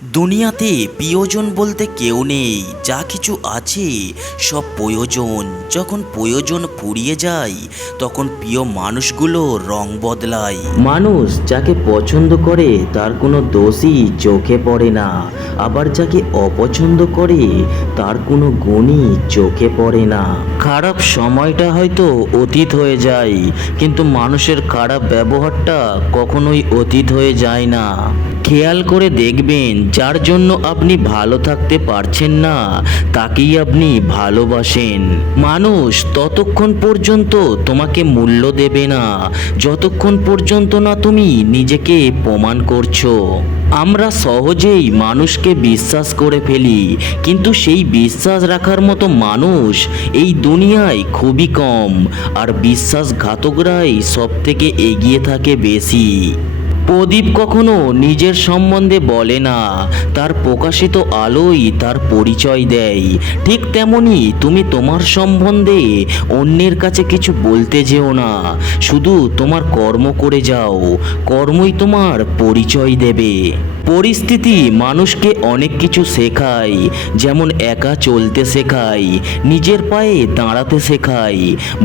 দুনিয়াতে প্রিয়জন বলতে কেউ নেই, যা কিছু আছে সব প্রয়োজন। যখন প্রয়োজন ফুরিয়ে যায় তখন প্রিয় মানুষগুলো রং বদলায়। মানুষ যাকে পছন্দ করে তার কোনো দোষই চোখে পড়ে না, আবার যাকে অপছন্দ করে তার কোনো গুণই চোখে পড়ে না। খারাপ সময়টা হয়তো অতীত হয়ে যায়, কিন্তু মানুষের খারাপ ব্যবহারটা কখনোই অতীত হয়ে যায় না। খেয়াল করে দেখবেন, যার জন্য আপনি ভালো থাকতে পারছেন না তাকেই আপনি ভালোবাসেন। মানুষ ততক্ষণ পর্যন্ত তোমাকে মূল্য দেবে না যতক্ষণ পর্যন্ত না তুমি নিজেকে প্রমাণ করছো। আমরা সহজেই মানুষকে বিশ্বাস করে ফেলি, কিন্তু সেই বিশ্বাস রাখার মতো মানুষ এই দুনিয়ায় খুবই কম, আর বিশ্বাসঘাতকরাই সব থেকে এগিয়ে থাকে বেশি। প্রদীপ কখনো নিজের সম্বন্ধে বলে না, তার প্রকাশিত আলোই তার পরিচয় দেয়। ঠিক তেমনি তুমি তোমার সম্বন্ধে অন্যের কাছে কিছু বলতে যেও না, শুধু তোমার কর্ম করে যাও, কর্মই তোমার পরিচয় দেবে। পরিস্থিতি মানুষকে অনেক কিছু শেখায়, যেমন একা চলতে শেখায়, নিজের পায়ে দাঁড়াতে শেখায়,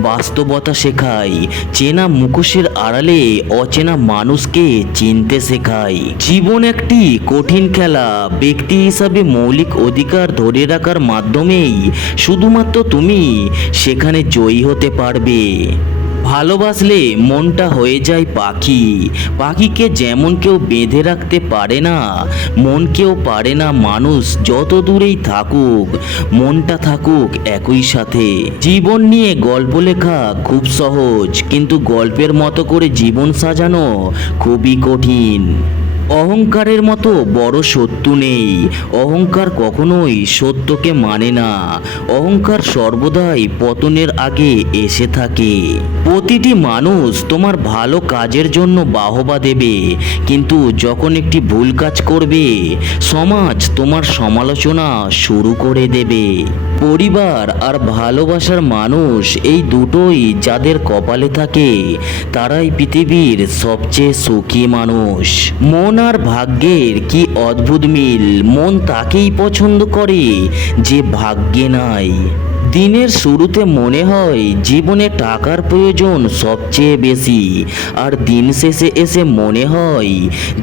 বাস্তবতা শেখায়, চেনা মুখোশের আড়ালে অচেনা মানুষকে চিনতে শেখায়। জীবন একটি কঠিন খেলা, ব্যক্তি হিসাবে মৌলিক অধিকার ধরে রাখার মাধ্যমেই শুধুমাত্র তুমি সেখানে জয়ী হতে পারবে। ভালোবাসলে মনটা হয়ে যায় পাখি, পাখিকে যেমন কেউ বেঁধে রাখতে পারে না, মন কেউ পারে না মানুষ যত দূরেই থাকুক, মনটা থাকুক একই সাথে। জীবন নিয়ে গল্প লেখা খুব সহজ, কিন্তু গল্পের মতো করে জীবন সাজানো খুবই কঠিন। অহংকারের মতো বড় শত্রু নেই, অহংকার কখনোই সত্যকে মানে না, অহংকার সর্বদাই পতনের আগে এসে থাকে। প্রতিটি মানুষ তোমার ভালো কাজের জন্য বাহবা দেবে, কিন্তু যখন একটি ভুল কাজ করবে সমাজ তোমার সমালোচনা শুরু করে দেবে। পরিবার আর ভালোবাসার মানুষ, এই দুটোই যাদের কপালে থাকে তারাই পৃথিবীর সবচেয়ে সুখী মানুষ। মন আর ভাগ্যের কি অদ্ভুত মিল, মন তাকেই পছন্দ করে যে ভাগ্যে নাই। দিনের শুরুতে মনে হয় জীবনে টাকার প্রয়োজন সবচেয়ে বেশি, আর দিন শেষে এসে মনে হয়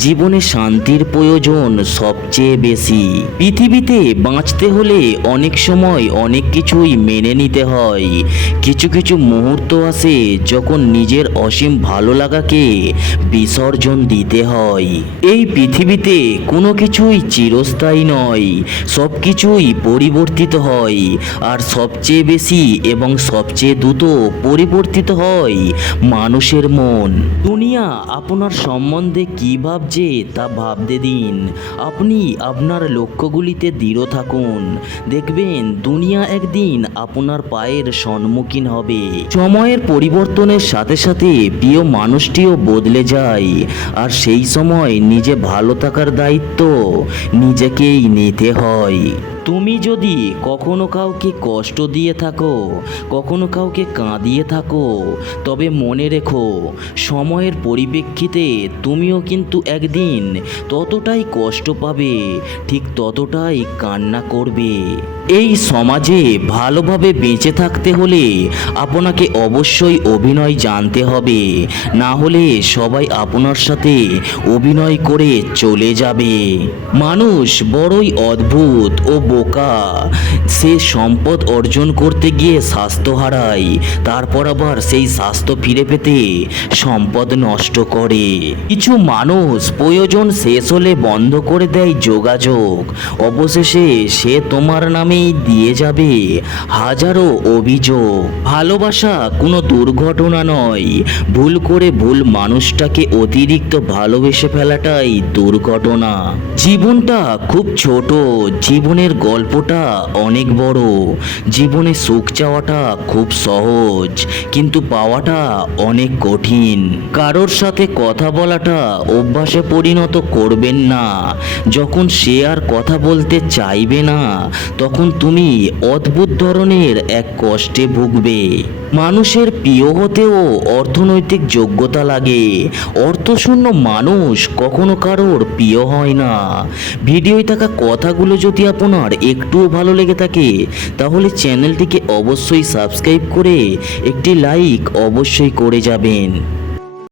জীবনে শান্তির প্রয়োজন সবচেয়ে বেশি। পৃথিবীতে বাঁচতে হলে অনেক সময় অনেক কিছুই মেনে নিতে হয়। কিছু কিছু মুহূর্ত আসে যখন নিজের অসীম ভালো লাগাকে বিসর্জন দিতে হয়। এই পৃথিবীতে কোনো কিছুই চিরস্থায়ী নয়, সব কিছুই পরিবর্তিত হয়, আর সবচেয়ে বেশি এবং সবচেয়ে দ্রুত পরিবর্তিত হয় মানুষের মন। দুনিয়া আপনার সম্বন্ধে কী ভাবছে তা ভাবতে দিন, আপনি আপনার লক্ষ্যগুলিতে দৃঢ় থাকুন, দেখবেন দুনিয়া একদিন আপনার পায়ের সম্মুখীন হবে। সময়ের পরিবর্তনের সাথে সাথে প্রিয় মানুষটিও বদলে যায়, আর সেই সময় নিজে ভালো থাকার দায়িত্ব নিজেকেই নিতে হয়। তুমি যদি কখনো কাউকে কষ্ট দিয়ে থাকো, কখনো কাউকে কাঁদিয়ে থাকো, তবে মনে রেখো সময়ের পরিপ্রেক্ষিতে তুমিও কিন্তু একদিন ততটাই কষ্ট পাবে, ঠিক ততটাই কান্না করবে। এই সমাজে ভালোভাবে বেঁচে থাকতে হলে আপনাকে অবশ্যই অভিনয় জানতে হবে, না হলে সবাই আপনার সাথে অভিনয় করে চলে যাবে। মানুষ বড়ই অদ্ভুত ও বোকা, সে সম্পদ অর্জন করতে গিয়ে স্বাস্থ্য হারায়, তারপর আবার সেই স্বাস্থ্য ফিরে পেতে সম্পদ নষ্ট করে। কিছু মানুষ প্রয়োজন শেষ হলে বন্ধ করে দেয় যোগাযোগ, অবশেষে সে তোমার নামেই দিয়ে যাবে হাজারো অভিযোগ। ভালোবাসা কোনো দুর্ঘটনা নয়, ভুল করে ভুল মানুষটাকে অতিরিক্ত ভালোবেসে ফেলাটাই দুর্ঘটনা। জীবনটা খুব ছোট, জীবনের গল্পটা অনেক বড়। জীবনে সুখ চাওয়াটা খুব সহজ, কিন্তু পাওয়াটা অনেক কঠিন। কারোর সাথে কথা বলাটা অভ্যাসে পরিণত করবেন না, যখন সে আর কথা বলতে চাইবে না তখন তখন তুমি অদ্ভুত ধরনের এক কষ্টে ভুগবে। মানুষের প্রিয় হতেও অর্থনৈতিক যোগ্যতা লাগে। অর্থশূন্য মানুষ কখনো কারোর প্রিয় হয় না। ভিডিওয় থাকা কথাগুলো যদি আপনার একটুও ভালো লেগে থাকে তাহলে চ্যানেলটিকে অবশ্যই সাবস্ক্রাইব করে একটি লাইক অবশ্যই করে যাবেন।